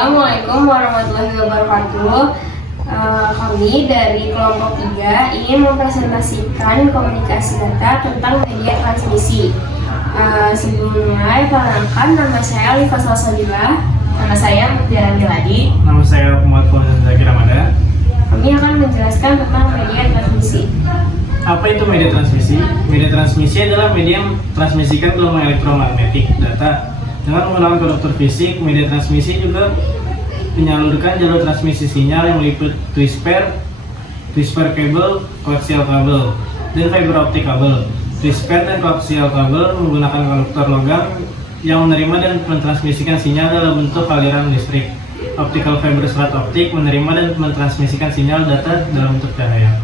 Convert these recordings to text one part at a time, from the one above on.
Assalamualaikum warahmatullahi wabarakatuh. Kami dari kelompok 3 ingin mempresentasikan komunikasi data tentang media transmisi. Sebelum mulai, perkenalkan, nama saya Alifa Salsabila. Nama saya Mutiara Miladi. Nama saya Muhammad Fauzan Zakir Ramadan. Kami akan menjelaskan tentang media transmisi. Apa itu media transmisi? Media transmisi adalah media yang transmisikan gelombang elektromagnetik data. Dengan menggunakan konduktor fisik, media transmisi juga menyalurkan jalur transmisi sinyal yang meliputi twisper kabel, koaksial kabel, dan fiber optik kabel. Twisper dan koaksial kabel menggunakan konduktor logam yang menerima dan mentransmisikan sinyal dalam bentuk aliran listrik. Optical fiber serat optik menerima dan mentransmisikan sinyal data dalam bentuk cahaya.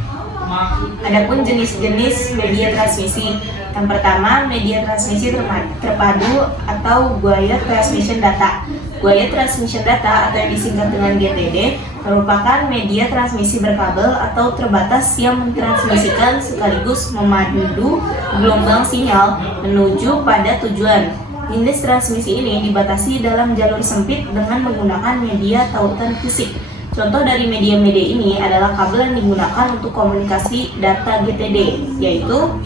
Adapun jenis-jenis media transmisi. Yang pertama, media transmisi terpadu atau Guided Transmission Data. Guided Transmission Data atau yang disingkat dengan GTD merupakan media transmisi berkabel atau terbatas yang mentransmisikan sekaligus memandu gelombang sinyal menuju pada tujuan. Jenis transmisi ini dibatasi dalam jalur sempit dengan menggunakan media tautan fisik. Contoh dari media-media ini adalah kabel yang digunakan untuk komunikasi data GTD, yaitu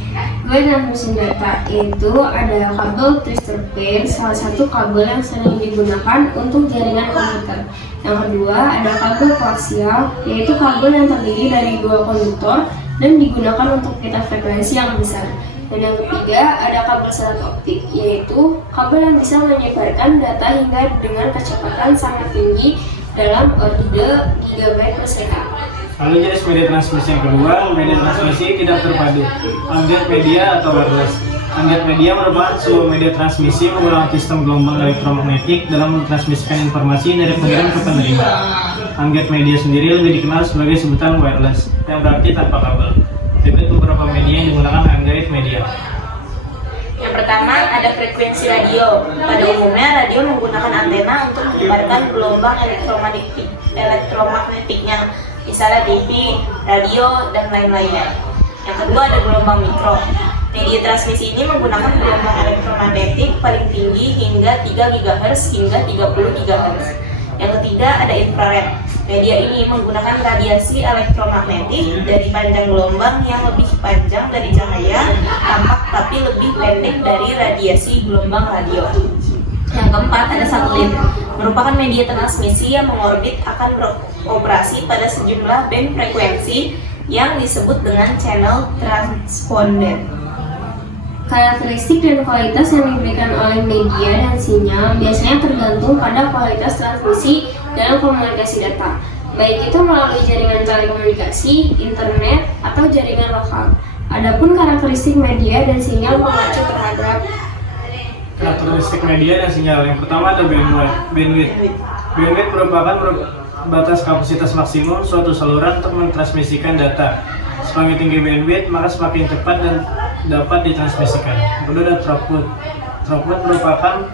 Guided Transmission Data itu ada kabel twistor pair, salah satu kabel yang sering digunakan untuk jaringan komputer. Yang kedua ada kabel koaksial, yaitu kabel yang terdiri dari dua konduktor dan digunakan untuk pita frekuensi yang besar. Dan yang ketiga ada kabel serat optik, yaitu kabel yang bisa menyebarkan data hingga dengan kecepatan sangat tinggi dalam orde gigabyte per second. Lalu jenis media transmisi yang kedua, media transmisi tidak terpadu, ambient media atau wireless. Ambient media merupakan sebuah media transmisi menggunakan sistem gelombang elektromagnetik dalam mentransmisikan informasi dari pengirim ke penerima. Ambient media sendiri lebih dikenal sebagai sebutan wireless, yang berarti tanpa kabel. Berikut beberapa media yang digunakan ambient media. yang pertama ada frekuensi radio. Pada umumnya radio menggunakan antena untuk menyebarkan gelombang elektromagnetiknya, misalnya TV, radio, dan lain-lainnya. Yang kedua ada gelombang mikro. Media transmisi ini menggunakan gelombang elektromagnetik paling tinggi hingga 3 GHz hingga 30 GHz. Yang ketiga ada infrared. Media ini menggunakan radiasi elektromagnetik dari panjang gelombang yang lebih panjang dari cahaya, tampak tapi lebih pendek dari radiasi gelombang radio. Yang keempat ada satelit, merupakan media transmisi yang mengorbit akan beroperasi pada sejumlah band frekuensi yang disebut dengan channel transponder. Karakteristik dan kualitas yang diberikan oleh media dan sinyal biasanya tergantung pada kualitas transmisi dalam komunikasi data, baik itu melalui jaringan telekomunikasi, internet, atau jaringan lokal. Adapun karakteristik media dan sinyal mengacu terhadap Karakteristik media dan sinyal. Yang pertama ada bandwidth. Bandwidth merupakan batas kapasitas maksimum suatu saluran untuk mentransmisikan data. Semakin tinggi bandwidth, maka semakin cepat dan dapat ditransmisikan. Kedua ada throughput. Throughput merupakan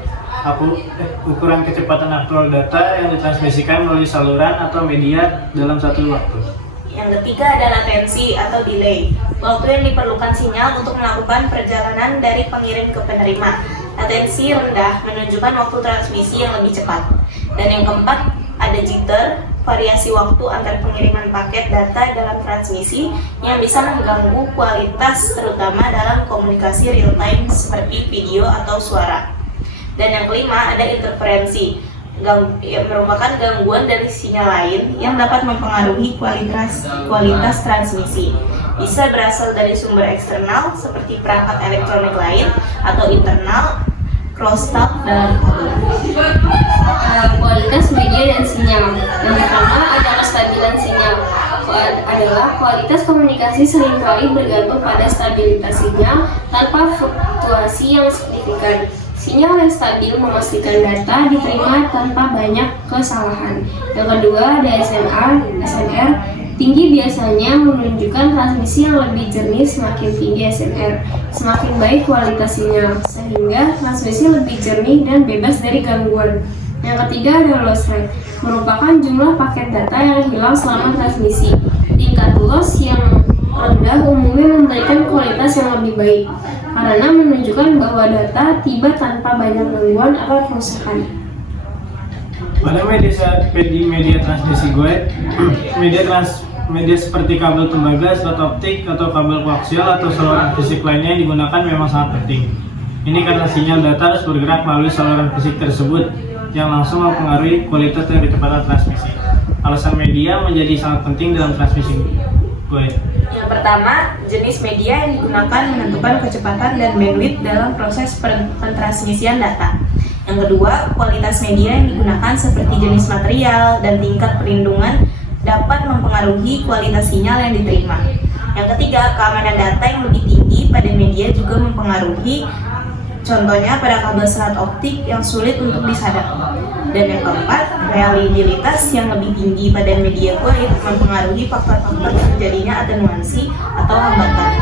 ukuran kecepatan aktual data yang ditransmisikan melalui saluran atau media dalam satu waktu. Yang ketiga ada latensi atau delay, waktu yang diperlukan sinyal untuk melakukan perjalanan dari pengirim ke penerima. Latensi rendah menunjukkan waktu transmisi yang lebih cepat. Dan yang keempat ada jitter, variasi waktu antar pengiriman paket data dalam transmisi yang bisa mengganggu kualitas terutama dalam komunikasi real time seperti video atau suara. Dan yang kelima ada interferensi, merupakan gangguan dari sinyal lain yang dapat mempengaruhi kualitas transmisi. Bisa berasal dari sumber eksternal seperti perangkat elektronik lain atau internal, crosstalk dalam kabel. kualitas media dan sinyal. Yang pertama ada kestabilan sinyal. Adalah kualitas komunikasi seringkali bergantung pada stabilitas sinyal tanpa fluktuasi yang signifikan. Sinyal yang stabil memastikan data diterima tanpa banyak kesalahan. Yang kedua ada SNR. Tinggi biasanya menunjukkan transmisi yang lebih jernih. Semakin tinggi SNR, semakin baik kualitas sinyal, sehingga transmisi lebih jernih dan bebas dari gangguan. Yang ketiga ada loss rate, merupakan jumlah paket data yang hilang selama transmisi. Tingkat loss yang rendah umumnya memberikan kualitas yang lebih baik, karena menunjukkan bahwa data tiba tanpa banyak gangguan atau kerusakan. Pada media transmisi guide, media seperti kabel tembaga, slot optik, atau kabel koaksial atau saluran fisik lainnya yang digunakan memang sangat penting. Ini karena sinyal data harus bergerak melalui saluran fisik tersebut yang langsung mempengaruhi kualitas dan kecepatan transmisi. Alasan media menjadi sangat penting dalam transmisi guide. Yang pertama, jenis media yang digunakan menentukan kecepatan dan bandwidth dalam proses pentransmisian data. Yang kedua, kualitas media yang digunakan seperti jenis material dan tingkat perlindungan dapat mempengaruhi kualitas sinyal yang diterima. Yang ketiga, keamanan data yang lebih tinggi pada media juga mempengaruhi, contohnya pada kabel serat optik yang sulit untuk disadap. Dan yang keempat, reliabilitas yang lebih tinggi pada media guide mempengaruhi faktor-faktor terjadinya atenuansi atau hambatan.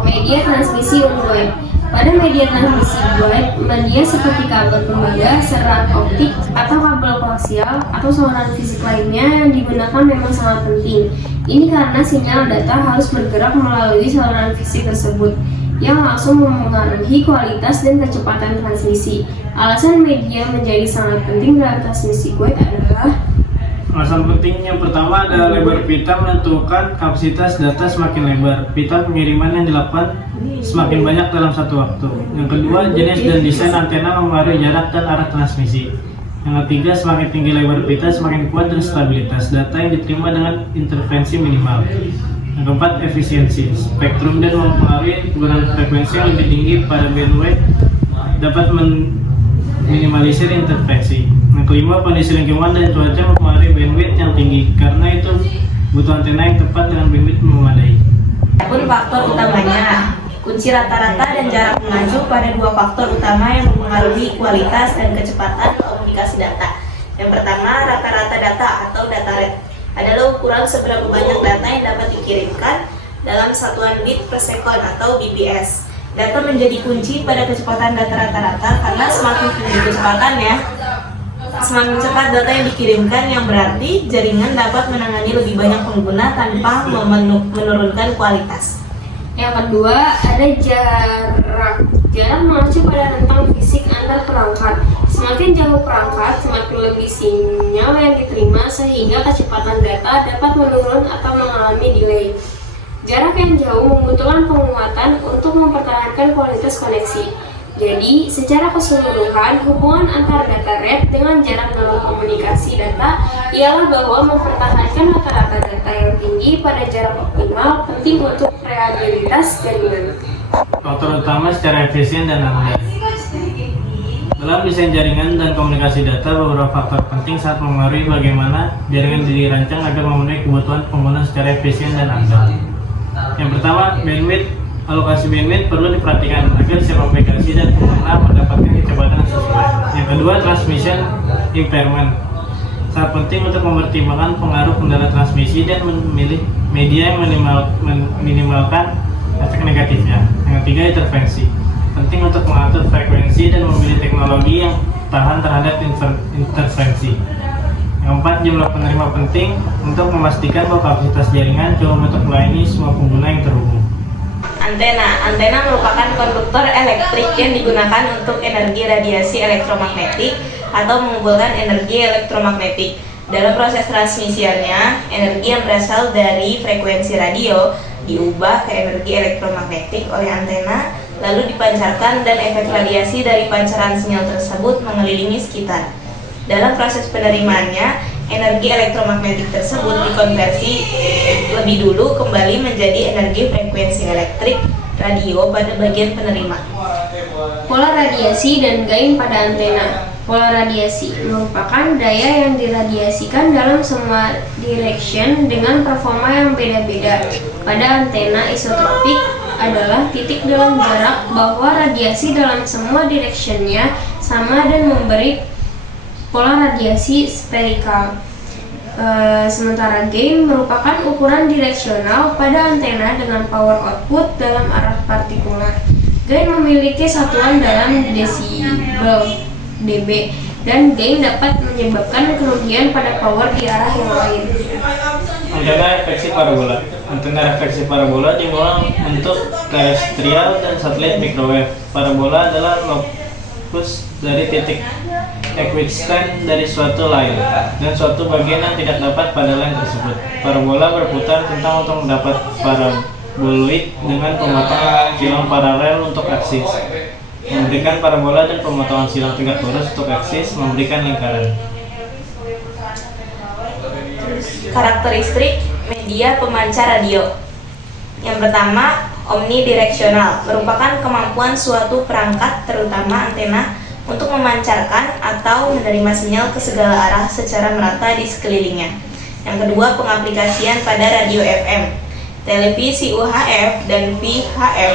Media transmisi guide. Pada media transmisi guide, media seperti kabel tembaga, serat optik, atau kabel koaksial atau saluran fisik lainnya yang digunakan memang sangat penting. Ini karena sinyal data harus bergerak melalui saluran fisik tersebut yang langsung mempengaruhi kualitas dan kecepatan transmisi. Alasan media menjadi sangat penting dalam transmisi guide adalah: alasan penting yang pertama adalah lebar pita menentukan kapasitas data semakin lebar, pita pengiriman yang dilakukan semakin banyak dalam satu waktu. Yang kedua, jenis dan desain antena mempengaruhi jarak dan arah transmisi. Yang ketiga, semakin tinggi lebar pita semakin kuat dan stabilitas data yang diterima dengan intervensi minimal. Yang keempat, efisiensi spektrum dan mempengaruhi penggunaan frekuensi yang lebih tinggi pada bandwidth dapat minimalisir intervensi. Yang kelima, kondisi lingkungan dan cuaca mempengaruhi bandwidth yang tinggi. Karena itu butuh antena yang tepat dengan bandwidth memadai. Adapun faktor utamanya, kunci rata-rata dan jarak mengacu pada dua faktor utama yang mempengaruhi kualitas dan kecepatan komunikasi data. Yang pertama, rata-rata data atau data rate adalah ukuran seberapa banyak data yang dapat dikirimkan dalam satuan bit per second atau BPS. Data menjadi kunci pada kecepatan data rata-rata karena semakin tinggi kecepatannya, semakin cepat data yang dikirimkan, yang berarti jaringan dapat menangani lebih banyak pengguna tanpa menurunkan kualitas. Yang kedua, ada jarak. Jarak mengacu pada rentang fisik antar perangkat. Semakin jauh perangkat, semakin lebih sinyal yang diterima sehingga kecepatan data dapat menurun atau mengalami delay. Jarak yang jauh membutuhkan penguatan untuk mempertahankan kualitas koneksi. Jadi, secara keseluruhan, hubungan antara data rate dengan jarak dalam komunikasi data ialah bahwa mempertahankan rata-rata data yang tinggi pada jarak optimal penting untuk reliabilitas jaringan. Faktor utama secara efisien dan aman. Dalam desain jaringan dan komunikasi data, beberapa faktor penting saat mempengaruhi bagaimana jaringan dirancang agar memenuhi kebutuhan pengguna secara efisien dan andal. Yang pertama, bandwidth. Alokasi bandwidth perlu diperhatikan agar setiap aplikasi dan pengguna mendapatkan kecepatan sesuai. Yang kedua, transmission impairment. Sangat penting untuk mempertimbangkan pengaruh kendala transmisi dan memilih media yang minimalkan efek negatifnya. Yang ketiga, intervensi. Penting untuk mengatur frekuensi dan memilih teknologi yang tahan terhadap intervensi. Yang keempat, jumlah penerima penting untuk memastikan bahwa kapasitas jaringan cukup untuk melayani semua pengguna yang terhubung. Antena merupakan konduktor elektrik yang digunakan untuk energi radiasi elektromagnetik atau mengumpulkan energi elektromagnetik. Dalam proses transmisiannya, energi yang berasal dari frekuensi radio diubah ke energi elektromagnetik oleh antena, lalu dipancarkan dan efek radiasi dari pancaran sinyal tersebut mengelilingi sekitar. Dalam proses penerimaannya, energi elektromagnetik tersebut dikonversi lebih dulu kembali menjadi energi frekuensi elektrik radio pada bagian penerima. Pola radiasi dan gain pada antena. Pola radiasi merupakan daya yang diradiasikan dalam semua direction dengan performa yang beda-beda. Pada antena isotropik adalah titik dalam jarak bahwa radiasi dalam semua directionnya sama dan memberi pola radiasi spherical. Sementara gain merupakan ukuran direksional pada antena dengan power output dalam arah partikular. Gain memiliki satuan dalam desibel dB dan gain dapat menyebabkan kerugian pada power di arah yang lain. Antena refleksi parabola. Antena refleksi parabola dimulai untuk terestrial dan satelit microwave. Parabola adalah fokus dari titik equidistant dari suatu line dan suatu bagian yang tidak dapat pada line tersebut. Parabola berputar tentang untuk mendapat paraboloid dengan pemotongan silang paralel untuk aksis. Memberikan parabola dan pemotongan silang tegak lurus untuk aksis memberikan lingkaran. Karakteristik media pemancar radio. Yang pertama, omnidireksional, merupakan kemampuan suatu perangkat, terutama antena, untuk memancarkan atau menerima sinyal ke segala arah secara merata di sekelilingnya. Yang kedua, pengaplikasian pada radio FM, televisi UHF dan VHF.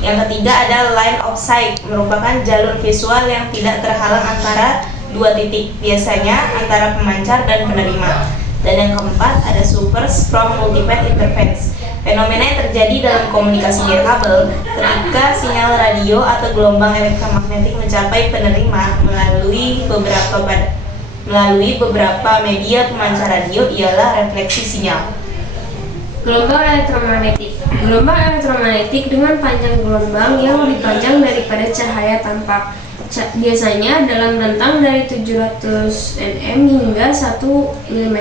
Yang ketiga ada line of sight, merupakan jalur visual yang tidak terhalang antara dua titik, biasanya antara pemancar dan penerima. Dan yang keempat ada super strong multipath interference, fenomena yang terjadi dalam komunikasi nirkabel ketika sinyal radio atau gelombang elektromagnetik mencapai penerima melalui beberapa media pemancar radio ialah refleksi sinyal. Gelombang elektromagnetik. Gelombang elektromagnetik dengan panjang gelombang yang lebih panjang daripada cahaya tampak. Biasanya dalam rentang dari 700 nm hingga 1 mm.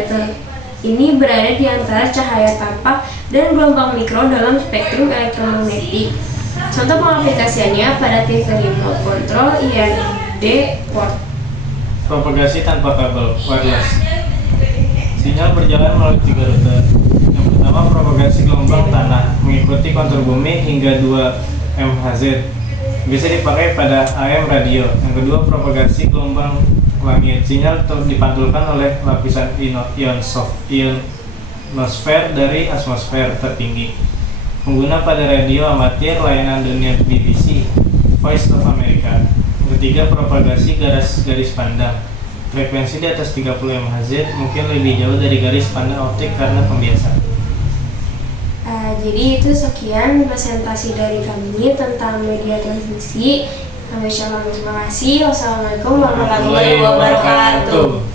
Ini berada di antara cahaya tampak dan gelombang mikro dalam spektrum elektromagnetik. Contoh pengaplikasiannya pada TV remote control, IRD port. Propagasi tanpa kabel wireless. Sinyal berjalan melalui 3 rute. Yang pertama, propagasi gelombang tanah mengikuti kontur bumi hingga 2 MHz. Bisa dipakai pada AM radio. Yang kedua, propagasi gelombang langit. Sinyal dipantulkan oleh lapisan ionosfer dari atmosfer tertinggi. Pengguna pada radio amatir layanan dunia BBC, Voice of America. Yang ketiga, propagasi garis pandang. Frekuensi di atas 30 MHz, mungkin lebih jauh dari garis pandang optik karena pembiasaan. Jadi itu sekian presentasi dari kami tentang media transmisi. Terima kasih. Wassalamualaikum warahmatullahi wabarakatuh.